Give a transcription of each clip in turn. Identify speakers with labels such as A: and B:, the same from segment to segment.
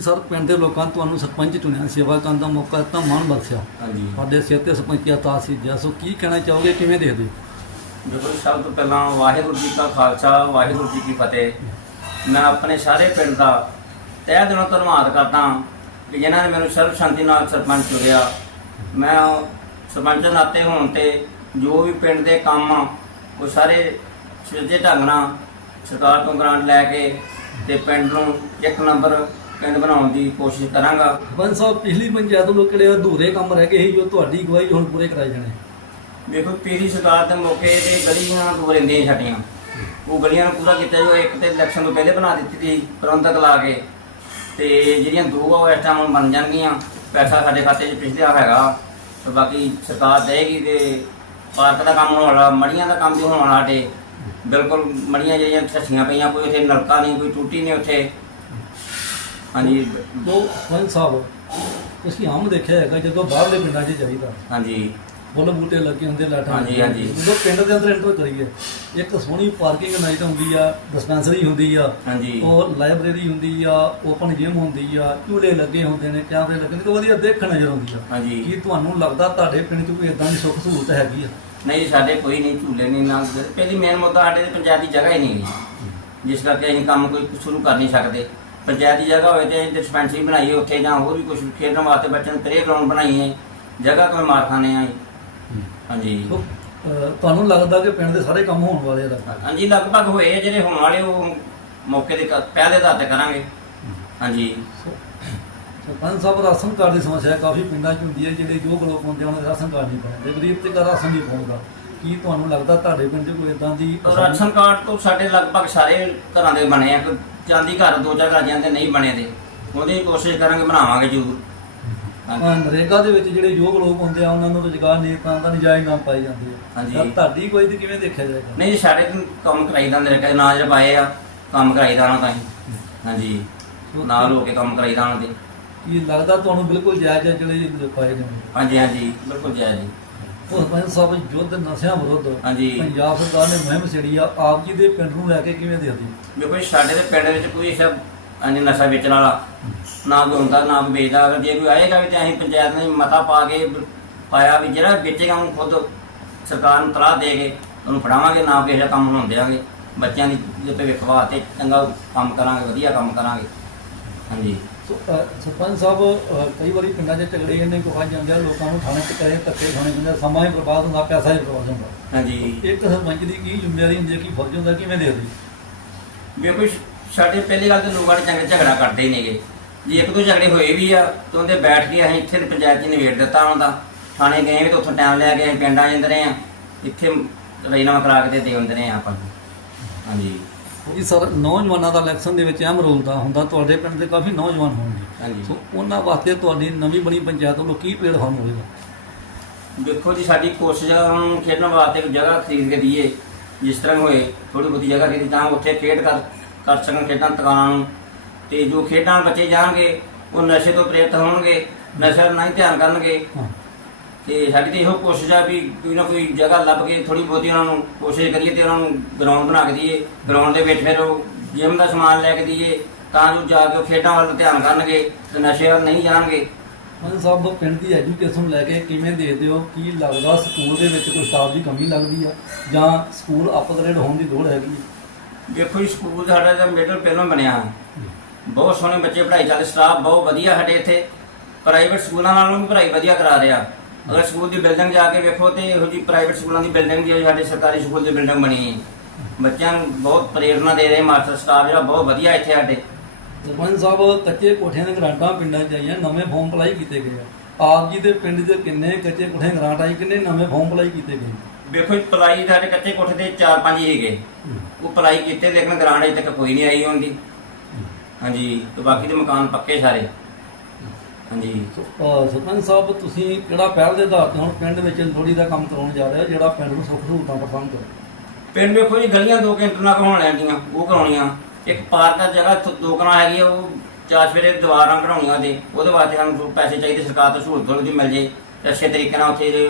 A: Sir ਪਿੰਡ ਦੇ ਲੋਕਾਂ ਨੇ ਤੁਹਾਨੂੰ ਸਰਪੰਚ ਚੁਣਿਆ ਸੇਵਾ ਕਰਨ ਦਾ ਮੌਕਾ ਦਿੱਤਾ ਮਾਣ ਬਖਸ਼ਿਆ।
B: ਹਾਂਜੀ।
A: ਤੁਹਾਡੇ ਸਿਰ ਤੇ ਸਰਪੰਚੀ ਤਾਂ ਸੀ। ਜਸੋ ਕੀ ਕਹਿਣਾ ਚਾਹੋਗੇ? ਕਿਵੇਂ ਦੇਖਦੇ? ਹੋ?
B: ਦੇਖੋ ਜੀ, ਸਭ ਤੋਂ ਪਹਿਲਾਂ ਵਾਹਿਗੁਰੂ ਜੀ ਕਾ ਖਾਲਸਾ ਵਾਹਿਗੁਰੂ ਜੀ ਕੀ ਫਤਿਹ। ਮੈਂ ਆਪਣੇ ਸਾਰੇ ਪਿੰਡ ਦਾ ਤਹਿ ਦਿਲੋਂ ਧੰਨਵਾਦ ਕਰਦਾ ਕਿ ਜਿਨ੍ਹਾਂ ਨੇ ਮੈਨੂੰ ਸਰਬ ਸ਼ਾਂਤੀ ਨਾਲ ਸਰਪੰਚ ਚੁਣਿਆ। ਮੈਂ ਸਰਪੰਚ ਦੇ ਨਾਤੇ ਹੋਣ ਤੇ ਜੋ ਵੀ ਪਿੰਡ ਦੇ ਕੰਮ ਆ ਉਹ ਸਾਰੇ ਸਿੱਧੇ ਢੰਗ ਨਾਲ ਸਰਕਾਰ ਤੋਂ ਗ੍ਰਾਂਟ ਲੈ ਕੇ ਤੇ ਪਿੰਡ ਨੂੰ ਇੱਕ ਨੰਬਰ ਪਿੰਡ ਬਣਾਉਣ ਦੀ ਕੋਸ਼ਿਸ਼ ਕਰਾਂਗਾ।
A: ਸਰਪੰਚ ਸਾਹਿਬ ਪਿਛਲੀ ਪੰਚਾਇਤ ਲੋਕ ਕਿਹੜੇ ਅਧੂਰੇ ਕੰਮ ਰਹਿ ਗਏ ਸੀ ਜੋ ਤੁਹਾਡੀ ਗਵਾਹੀ ਹੁਣ ਪੂਰੇ ਕਰਾਏ ਜਾਣੇ?
B: ਵੇਖੋ ਪੀਰੀ ਸਰਕਾਰ ਦੇ ਮੌਕੇ ਤੇ ਗਲੀਆਂ ਦੋ ਰਹਿੰਦੀਆਂ ਛੱਡੀਆਂ ਉਹ ਗਲੀਆਂ ਨੂੰ ਪੂਰਾ ਕੀਤਾ ਜੋ ਇੱਕ ਤੇ ਇਲੈਕਸ਼ਨ ਤੋਂ ਪਹਿਲੇ ਬਣਾ ਦਿੱਤੀ ਸੀ ਪ੍ਰਬੰਧਕ ਲਾ ਕੇ। ਤੇ ਜਿਹੜੀਆਂ ਦੋ ਆ ਉਹ ਇਸ ਟਾਈਮ ਬਣ ਜਾਣਗੀਆਂ। ਪੈਸਾ ਸਾਡੇ ਖਾਤੇ 'ਚ ਪਿਛਲੇ ਆ ਹੈਗਾ। ਤੇ ਬਾਕੀ ਸਰਕਾਰ ਦੇਗੀ ਤੇ ਪਾਰਕ ਦਾ ਕੰਮ ਹੋਣ ਵਾਲਾ ਮੜੀਆਂ ਦਾ ਕੰਮ ਵੀ ਹੋਣ ਵਾਲਾ ਸਾਡੇ। ਬਿਲਕੁਲ ਮੜੀਆਂ ਜਿਹੜੀਆਂ ਛੱਛੀਆਂ ਪਈਆਂ ਕੋਈ ਉੱਥੇ ਨਲਕਾ ਨਹੀਂ ਕੋਈ ਟੂਟੀ ਨਹੀਂ ਉੱਥੇ। ਹਾਂਜੀ।
A: ਜੋ ਸਰਪੰਚ ਸਾਹਿਬ ਤੁਸੀਂ ਆਮ ਦੇਖਿਆ ਹੈਗਾ ਜਦੋਂ ਬਾਹਰਲੇ ਪਿੰਡਾਂ 'ਚ ਜਾਈਦਾ।
B: ਹਾਂਜੀ।
A: ਫੁੱਲ ਬੂਟੇ ਲੱਗੇ ਹੁੰਦੇ ਲਾਟਾਂ
B: ਹਾਂਜੀ, ਹਾਂਜੀ।
A: ਜਦੋਂ ਪਿੰਡ ਦੇ ਅੰਦਰ ਐਂਟਰ ਕਰੀਏ। ਇੱਕ ਸੋਹਣੀ ਪਾਰਕਿੰਗ ਨਾਈਟ ਹੁੰਦੀ ਆ ਡਿਸਪੈਂਸਰੀ ਹੁੰਦੀ ਆ।
B: ਹਾਂਜੀ।
A: ਉਹ ਲਾਇਬ੍ਰੇਰੀ ਹੁੰਦੀ ਆ ਓਪਨ ਜਿਮ ਹੁੰਦੀ ਆ। ਝੂਲੇ ਲੱਗੇ ਹੁੰਦੇ ਨੇ ਕੈਮਰੇ ਲੱਗੇ ਨੇ। ਤੇ ਵਧੀਆ ਦੇਖਣ ਨਜ਼ਰ ਆਉਂਦੀ ਆ।
B: ਹਾਂਜੀ।
A: ਕੀ ਤੁਹਾਨੂੰ ਲੱਗਦਾ ਤੁਹਾਡੇ ਪਿੰਡ 'ਚ ਕੋਈ ਇਦਾਂ ਦੀ ਸੁੱਖ ਸਹੂਲਤ ਹੈਗੀ ਆ?
B: ਨਹੀਂ ਸਾਡੇ ਕੋਈ ਨਹੀਂ ਝੂਲੇ ਨਹੀਂ ਨਾ। ਪਹਿਲੀ ਮੇਨ ਮੁੱਦਾ ਸਾਡੇ ਤੇ ਪੰਚਾਇਤ ਦੀ ਜਗ੍ਹਾ ਹੀ ਨਹੀਂ ਜਿਸ ਕਰਕੇ ਅਸੀਂ ਕੰਮ ਕੋਈ ਸ਼ੁਰੂ ਕਰ ਨਹੀਂ ਸਕਦੇ। ਪੰਚਾਇਤ ਦੀ ਜਗ੍ਹਾ ਹੋਵੇ ਤੇ ਡਿਸਪੈਂਸਰੀ ਬਣਾਈਏ ਉੱਥੇ ਜਾਂ ਹੋਰ ਵੀ ਕੁਝ ਖੇਡਣ ਵਾਸਤੇ ਬੱਚਿਆਂ ਨੂੰ ਤਰੇ ਗਰਾਊਂਡ ਬਣਾਈਏ ਜਗ੍ਹਾ ਤੋਂ ਮਾਰਖਾਨੇ ਆ ਹਾਂਜੀ।
A: ਸੋ, ਅਹ, ਤੁਹਾਨੂੰ ਲੱਗਦਾ ਕਿ ਪਿੰਡ ਦੇ ਸਾਰੇ ਕੰਮ ਹੋਣ ਵਾਲੇ ਆ ਦਾ
B: ਹਾਂਜੀ ਲਗਭਗ ਹੋਏ ਆ ਜਿਹੜੇ ਹੋਣ ਵਾਲੇ ਉਹ ਮੌਕੇ ਦੇ ਕ- ਪਹਿਲੇ ਆਧਾਰ ਤੇ ਕਰਾਂਗੇ ਹਾਂਜੀ।
A: ਸਰਪੰਚ ਸਾਹਿਬ ਰਾਸ਼ਨ ਕਾਰਡ ਦੀ ਸਮੱਸਿਆ ਕਾਫੀ ਪਿੰਡਾਂ 'ਚ ਹੁੰਦੀ ਹੈ ਜਿਹੜੇ ਯੋਗ ਲੋਕ ਹੁੰਦੇ ਆ, ਉਹਨਾਂ ਦੇ ਰਾਸ਼ਨ ਕਾਰਡ ਨਹੀਂ ਬਣਦੇ ਗਰੀਬ ਤੇ ਰਾਸ਼ਨ ਨਹੀਂ ਪਹੁੰਚਦਾ ਕੀ ਤੁਹਾਨੂੰ ਲੱਗਦਾ ਤੁਹਾਡੇ ਪਿੰਡ 'ਚ ਕੋਈ ਇਦਾਂ ਦੀ
B: ਰਾਸ਼ਨ ਕਾਰਡ ਤੋਂ ਸਾਡੇ ਲਗਭਗ ਸਾਰੇ ਘਰਾਂ ਦੇ ਬਣੇ ਆ ਕੋਈ ਚਾਂਦੀ ਘਰ ਦੋ ਚਾਰ ਘਰ ਜਾਂਦੇ ਨਹੀਂ ਬਣੇ ਦੇ ਉਹਦੀ ਕੋਸ਼ਿਸ਼ ਕਰਾਂਗੇ ਬਣਾਵਾਂਗੇ ਜ਼ਰੂਰ। ਹਾਂਜੀ।
A: ਨਰੇਗਾ ਦੇ ਵਿੱਚ ਜਿਹੜੇ ਯੋਗ ਲੋਕ ਹੁੰਦੇ ਆ ਉਹਨਾਂ ਨੂੰ ਰੁਜ਼ਗਾਰ ਨਹੀਂ ਤਾਂ ਦਾ ਨਜਾਇਜ਼ ਨਾਮ ਪਾਈ ਜਾਂਦੇ ਆ।
B: ਹਾਂਜੀ।
A: ਤਾਂ ਤੁਹਾਡੀ ਕੋਈ ਤੇ ਕਿਵੇਂ ਦੇਖਿਆ ਜਾਏਗਾ?
B: ਨਹੀਂ ਜੀ ਸਾਡੇ ਤੋਂ ਕੰਮ ਕਰਾਈਦਾ ਮੇਰੇ ਕੋਲ ਨਾ ਜਿਹੜਾ ਪਾਏ ਆ ਕੰਮ ਕਰਾਈਦਾ ਉਹਨਾਂ ਤਾਂ ਹੀ ਹਾਂਜੀ ਨਾਲ ਹੋ ਕੇ ਕੰਮ ਕਰਾਈਦਾ ਉਹਨਾਂ ਦੇ।
A: ਕੀ ਲੱਗਦਾ ਤੁਹਾਨੂੰ ਬਿਲਕੁਲ ਜਾਇਜ਼ ਹੈ ਜਿਹੜੇ ਪਾਏ ਜਾਂਦੇ
B: ਹਾਂਜੀ ਹਾਂਜੀ। ਬਿਲਕੁਲ ਜੈ ਜੀ।
A: ਸਰਪੰਚ ਸਾਹਿਬ ਯੁੱਧ ਨਸ਼ਿਆਂ ਵਿਰੁੱਧ
B: ਹਾਂਜੀ।
A: ਪੰਜਾਬ ਸਰਕਾਰ ਨੇ ਮੁਹਿੰਮ ਛੇੜੀ ਆ ਆਪ ਜੀ ਦੇ ਪਿੰਡ ਨੂੰ ਲੈ ਕੇ ਕਿਵੇਂ ਦੇਖਦੇ ਹੋ?
B: ਦੇਖੋ ਜੀ, ਸਾਡੇ ਦੇ ਪਿੰਡ ਵਿੱਚ ਕੋਈ ਸਭ ਅਨੇ ਨਸ਼ਾ ਵੇਚਣ ਵਾਲਾ ਨਾ ਕੋਈ ਹੁੰਦਾ ਨਾ ਕੋਈ ਵੇਚਦਾ। ਅਗਰ ਜੇ ਕੋਈ ਆਏਗਾ ਵੀ ਤੇ ਅਸੀਂ ਪੰਚਾਇਤ ਨੇ ਮਤਾ ਪਾ ਕੇ ਬ- ਪਾਇਆ ਵੀ ਜਿਹੜਾ ਵੇਚੇਗਾ ਉਹਨੂੰ ਖੁਦ ਸਰਕਾਰ ਨੂੰ ਤਲਾਹ ਦੇ ਕੇ ਉਹਨੂੰ ਫੜਾਵਾਂਗੇ ਨਾ ਕਿਸੇ ਦਾ ਕੰਮ ਹੋਣ ਦੇਵਾਂਗੇ ਬੱਚਿਆਂ ਦੀ ਜੇ ਭਵਿੱਖ ਵਾਸਤੇ ਚੰਗਾ ਕੰਮ ਕਰਾਂਗੇ ਵਧੀਆ ਕੰਮ ਕਰਾਂਗੇ। ਹਾਂਜੀ।
A: ਸਰਪੰਚ ਸਾਹਿਬ ਕਈ ਵਾਰੀ ਪਿੰਡਾਂ 'ਚ ਝਗੜੇ ਇੰਨੇ ਕੁ ਵੱਜ ਜਾਂਦੇ ਆ ਲੋਕਾਂ ਨੂੰ ਥਾਣੇ 'ਚ ਕਰੇ ਧੱਕੇ ਖਾਣੇ ਪੈਂਦੇ ਆ, ਸਮਾਂ ਹੀ ਬਰਬਾਦ ਹੁੰਦਾ ਪੈਸਾ ਹੀ ਬਰਬਾਦ ਹੁੰਦਾ।
B: ਹਾਂਜੀ।
A: ਇੱਕ ਸਰਪੰਚ ਦੀ ਕੀ ਜ਼ਿੰਮੇਵਾਰੀ ਹੁੰਦੀ ਹੈ ਕੀ ਫਰਜ਼ ਹੁੰਦਾ ਕਿਵੇਂ ਦੇਖਦੇ?
B: ਵੇਖੋ ਸ਼- ਸਾਡੇ ਪਹਿਲੀ ਗੱਲ ਤੇ ਲੋਕਾਂ ਨੇ ਚੰਗੇ ਝਗੜਾ ਕਰਦੇ ਹੀ ਨੇਗੇ। ਜੇ ਇੱਕ ਦੋ ਝਗੜੇ ਹੋਏ ਵੀ ਆ ਤੇ ਉਹਦੇ ਬੈਠ ਕੇ ਅਸੀਂ ਇੱਥੇ ਪੰਚਾਇਤ 'ਚ ਨਿਬੇੜ ਦਿੱਤਾ ਉਹਨਾਂ ਦਾ। ਥਾਣੇ ਗਏ ਵੀ ਤੇ ਉੱਥੋਂ ਟਾਈਮ ਲੈ ਕੇ ਅਸੀਂ ਪਿੰਡਾਂ ਜਾਂਦੇ ਰਹੇ ਆ ਇੱਥੇ ਰਜਨਾਮਾ ਕਰਾ ਕੇ ਤੇ ਦੇ ਹੁੰਦੇ ਰਹੇ ਆ ਆਪਾਂ ਨੂੰ। ਹਾਂਜੀ।
A: ਕਿਉਂਕਿ ਸਰ ਨੌਜਵਾਨਾਂ ਦਾ ਇਲੈਕਸ਼ਨ ਦੇ ਵਿੱਚ ਅਹਿਮ ਰੋਲ ਦਾ ਹੁੰਦਾ ਤੁਹਾਡੇ ਪਿੰਡ ਦੇ ਕਾਫੀ ਨੌਜਵਾਨ ਹੋਣਗੇ।
B: ਹਾਂਜੀ।
A: ਸੋ ਉਹਨਾਂ ਵਾਸਤੇ ਤੁਹਾਡੀ ਨਵੀਂ ਬਣੀ ਪੰਚਾਇਤ ਵੱਲੋਂ ਕੀ ਪਲੇਟਫਾਰਮ ਹੋਵੇਗਾ?
B: ਦੇਖੋ ਜੀ ਸਾਡੀ ਕੋਸ਼ਿਸ਼ ਆ ਹੁਣ ਖੇਡਣ ਵਾਸਤੇ ਇੱਕ ਜਗ੍ਹਾ ਖਰੀਦ ਕੇ ਦਈਏ। ਜਿਸ ਤਰ੍ਹਾਂ ਹੋਏ ਥੋੜੀ ਬਹੁਤੀ ਜਗ੍ਹਾ ਖਰੀਦੀ ਤਾਂ ਉੱਥੇ ਖੇਡ ਕਰ ਕਰ ਸਕਣ ਖੇਡਾਂ ਦੁਕਾਨਾਂ ਨੂੰ। ਤੇ ਜੋ ਖੇਡਾਂ ਬੱਚੇ ਜਾਣਗੇ ਉਹ ਨਸ਼ੇ ਤੋਂ ਪ੍ਰੇਰਿਤ ਹੋਣਗੇ ਨਸ਼ਾ ਨਹੀਂ ਧਿਆਨ ਕਰਨਗੇ। ਤੇ ਸਾਡੀ ਤੇ ਇਹੋ ਕੋਸ਼ਿਸ਼ ਆ ਵੀ ਕੋਈ ਨਾ ਕੋਈ ਜਗ੍ਹਾ ਲੱਭ ਕੇ ਥੋੜੀ ਬਹੁਤੀ ਉਹਨਾਂ ਨੂੰ ਕੋਸ਼ਿਸ਼ ਕਰੀਏ ਤੇ ਉਹਨਾਂ ਨੂੰ ਗਰਾਊਂਡ ਬਣਾ ਕੇ ਦਈਏ। ਗਰਾਊਂਡ ਦੇ ਵਿੱਚ ਫਿਰ ਉਹ ਜਿਮ ਦਾ ਸਮਾਨ ਲੈ ਕੇ ਦਈਏ ਤਾਂ ਜੋ ਜਾ ਕੇ ਉਹ ਖੇਡਾਂ ਵੱਲ ਧਿਆਨ ਕਰਨਗੇ ਤੇ ਨਸ਼ੇ ਵੱਲ ਨਹੀਂ ਜਾਣਗੇ।
A: ਮਨ ਸਾਹਿਬ ਪਿੰਡ ਦੀ ਐਜੂਕੇਸ਼ਨ ਲੈ ਕੇ ਕਿਵੇਂ ਦੇਖਦੇ ਹੋ? ਕੀ ਲੱਗਦਾ ਸਕੂਲ ਦੇ ਵਿੱਚ ਕੋਈ ਸਟਾਫ ਦੀ ਕਮੀ ਲੱਗਦੀ ਆ? ਜਾਂ ਸਕੂਲ ਅਪਗ੍ਰੇਡ ਹੋਣ ਦੀ ਲੋੜ ਹੈਗੀ
B: ਦੇਖੋ ਜੀ ਸਕੂਲ ਸਾਡਾ ਤਾਂ ਮਿਡਲ ਪਹਿਲਾਂ ਬਣਿਆ। ਬਹੁਤ ਸੋਹਣੇ ਬੱਚੇ ਪੜ੍ਹਾਈ ਚੱਲਦੇ ਸਟਾਫ ਬਹੁਤ ਵਧੀਆ ਸਾਡੇ ਇੱਥੇ। ਪ੍ਰਾਈਵੇਟ ਸਕੂਲਾਂ ਨਾਲੋਂ ਵੀ ਪੜ੍ਹਾਈ ਵਧੀਆ ਕਰਾ ਰਿਹਾ। ਅਗਰ ਸਕੂਲ ਦੀ ਬਿਲਡਿੰਗ ਜਾ ਕੇ ਵੇਖੋ ਤੇ ਇਹੋ ਜੀ ਪ੍ਰਾਈਵੇਟ ਸਕੂਲਾਂ ਦੀ ਬਿਲਡਿੰਗ ਦੀ ਸਾਡੇ ਸਰਕਾਰੀ ਸਕੂਲ ਦੀ ਬਿਲਡਿੰਗ ਬਣੀ। ਹੈ ਬੱਚਿਆਂ ਨੂੰ ਬਹੁਤ ਪ੍ਰੇਰਣਾ ਦੇ ਰਹੇ ਮਾਸਟਰ ਸਟਾਫ ਜਿਹੜਾ ਬਹੁਤ ਵਧੀਆ ਇੱਥੇ ਸਾਡੇ।
A: ਸਰਪੰਚ ਸਾਹਿਬ ਕੱਚੇ ਕੋਠਿਆਂ ਦੇ ਗ੍ਰਾਂਟਾਂ ਪਿੰਡਾਂ 'ਚ ਆਈਆਂ ਨਵੇਂ ਫਾਰਮ ਅਪਲਾਈ ਕੀਤੇ ਗਏ ਆਪ ਜੀ ਦੇ ਪਿੰਡ ਦੇ ਕਿੰਨੇ ਕੱਚੇ ਕੋਠਿਆਂ ਦੀ ਗ੍ਰਾਂਟ ਆਈ ਕਿੰਨੇ ਨਵੇਂ ਫਾਰਮ ਅਪਲਾਈ ਕੀਤੇ ਗਏ?
B: ਵੇਖੋ ਜੀ ਪਲਾਈ ਸਾਡੇ ਕੱਚੇ ਕੋਠੇ ਦੇ 4-5 ਹੀ ਹੈਗੇ। ਉਹ ਪਲਾਈ ਕੀਤੇ ਲੇਕਿਨ ਗ੍ਰਾਂਟ ਅਜੇ ਤੱਕ ਕੋਈ ਨਹੀਂ ਆਈ ਹੁੰਦੀ ਹਾਂਜੀ ਤੇ ਬਾਕੀ ਦੇ ਮਕਾਨ ਪੱਕੇ ਸਾਰੇ। ਹਾਂਜੀ।
A: ਸਰਪੰਚ ਸਾਹਿਬ ਤੁਸੀਂ ਕਿਹੜਾ ਪਹਿਲ ਦੇ ਆਧਾਰ ਤੇ ਹੁਣ ਪਿੰਡ ਵਿੱਚ ਲੋਹੜੀ ਦਾ ਕੰਮ ਕਰਾਉਣ ਜਾ ਰਹੇ ਹੋ ਜਿਹੜਾ ਪਿੰਡ ਨੂੰ ਸੁੱਖ ਸਹੂਲਤਾਂ ਪ੍ਰਦਾਨ ਕਰੇ?
B: ਪਿੰਡ ਵੇਖੋ ਜੀ ਗਲੀਆਂ ਦੋ ਘੰਟੇ ਨਾਲ ਕਰਾਉਣ ਲੈਂਦੀਆਂ ਉਹ ਕਰਾਉਣੀਆਂ। ਇੱਕ ਪਾਰਕ ਦਾ ਜਗ੍ਹਾ ਦੋ ਕਣਾ ਹੈਗੀ ਉਹ ਚਾਰ ਸਵੇਰੇ ਦੀਵਾਰਾਂ ਕਢਾਉਣੀਆਂ ਤੇ ਉਹਦੇ ਵਾਸਤੇ ਸਾਨੂੰ ਪੈਸੇ ਚਾਹੀਦੇ ਸਰਕਾਰ ਤੋਂ ਸਹੂਲਤ ਥੋੜੀ ਮਿਲ ਜੇ। ਅੱਛੇ ਤਰੀਕੇ ਨਾਲ ਉੱਥੇ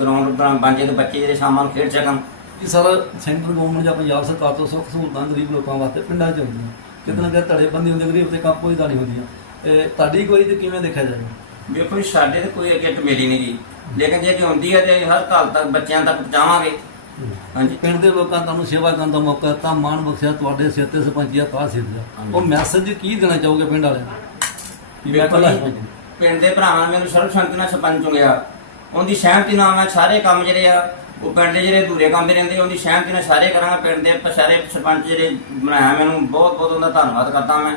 B: ਗਰਾਊਂਡ ਬਣ ਜੇ ਤੇ ਬੱਚੇ ਜਿਹੜੇ ਸਾਮਾਨ ਖੇਡ ਸਕਣ।
A: ਕਿ ਸਰ ਸੈਂਟਰ ਗਵਰਨਮੈਂਟ ਜਾਂ ਪੰਜਾਬ ਸਰਕਾਰ ਤੋਂ ਸੁੱਖ ਸਹੂਲਤਾਂ ਗਰੀਬ ਲੋਕਾਂ ਵਾਸਤੇ ਪਿੰਡਾਂ 'ਚ ਆਉਂਦੀਆਂ ਕਿਤੇ ਨਾ ਕਿਤੇ ਧੜੇ ਬੰਦੀ ਹੁੰਦੇ ਗਰੀਬ ਤੇ ਕੰਮ ਕੋਈ ਨਹੀਂ ਹੁੰਦੀਆਂ ਇਹ ਤੁਹਾਡੀ ਕੋਈ ਤੇ ਕਿਵੇਂ ਦੇਖਿਆ ਜਾਵੇ?
B: ਵੇਖੋ ਜੀ, ਸਾਡੇ ਤੇ ਕੋਈ ਕਿੱਟ ਮਿਲੀ ਨਹੀਂ ਗੀ। ਲੇਕਿਨ ਜੇ ਕਿ ਹੁੰਦੀ ਹੈ ਤੇ ਅਸੀਂ ਹਰ ਘਰ ਤੱਕ ਬੱਚਿਆਂ ਤੱਕ ਪਹੁੰਚਾਵਾਂਗੇ। ਹਾਂਜੀ।
A: ਪਿੰਡ ਦੇ ਲੋਕਾਂ ਤੁਹਾਨੂੰ ਸੇਵਾ ਕਰਨ ਦਾ ਮੌਕਾ ਦਿੱਤਾ ਮਾਣ ਬਖਸ਼ਿਆ ਤੁਹਾਡੇ ਸਿਰ ਤੇ ਸਰਪੰਚੀਆ ਤਾਂ ਸਿਰ ਦਾ। ਉਹ ਮੈਸੇਜ ਕੀ ਦੇਣਾ ਚਾਹੋਗੇ ਪਿੰਡ ਵਾਲਿਆਂ ਨੂੰ? ਕਿ ਮੈਂ
B: ਵੇਖੋ ਜੀ। ਪਿੰਡ ਦੇ ਭਰਾਵਾਂ ਨੇ ਮੈਨੂੰ ਸਰਬਸੰਮਤੀ ਨਾਲ ਸਰਪੰਚ ਚੁਣਿਆ। ਉਹਦੀ ਸਹਿਮਤੀ ਨਾਲ ਮੈਂ ਸਾਰੇ ਕੰਮ ਜਿਹੜੇ ਆ ਉਹ ਪਿੰਡ ਦੇ ਜਿਹੜੇ ਅਧੂਰੇ ਕੰਮ ਦੇ ਰਹਿੰਦੇ ਉਹਦੀ ਸਹਿਮਤੀ ਨਾਲ ਸਾਰੇ ਕਰਾਂਗਾ। ਪਿੰਡ ਦੇ ਸਾਰੇ ਸਰਪੰਚ ਜਿਹੜੇ ਬਣਾਇਆ ਮੈਨੂੰ ਬਹੁਤ ਬਹੁਤ ਉਹਦਾ ਧੰਨਵਾਦ ਕਰਦਾ ਮੈਂ।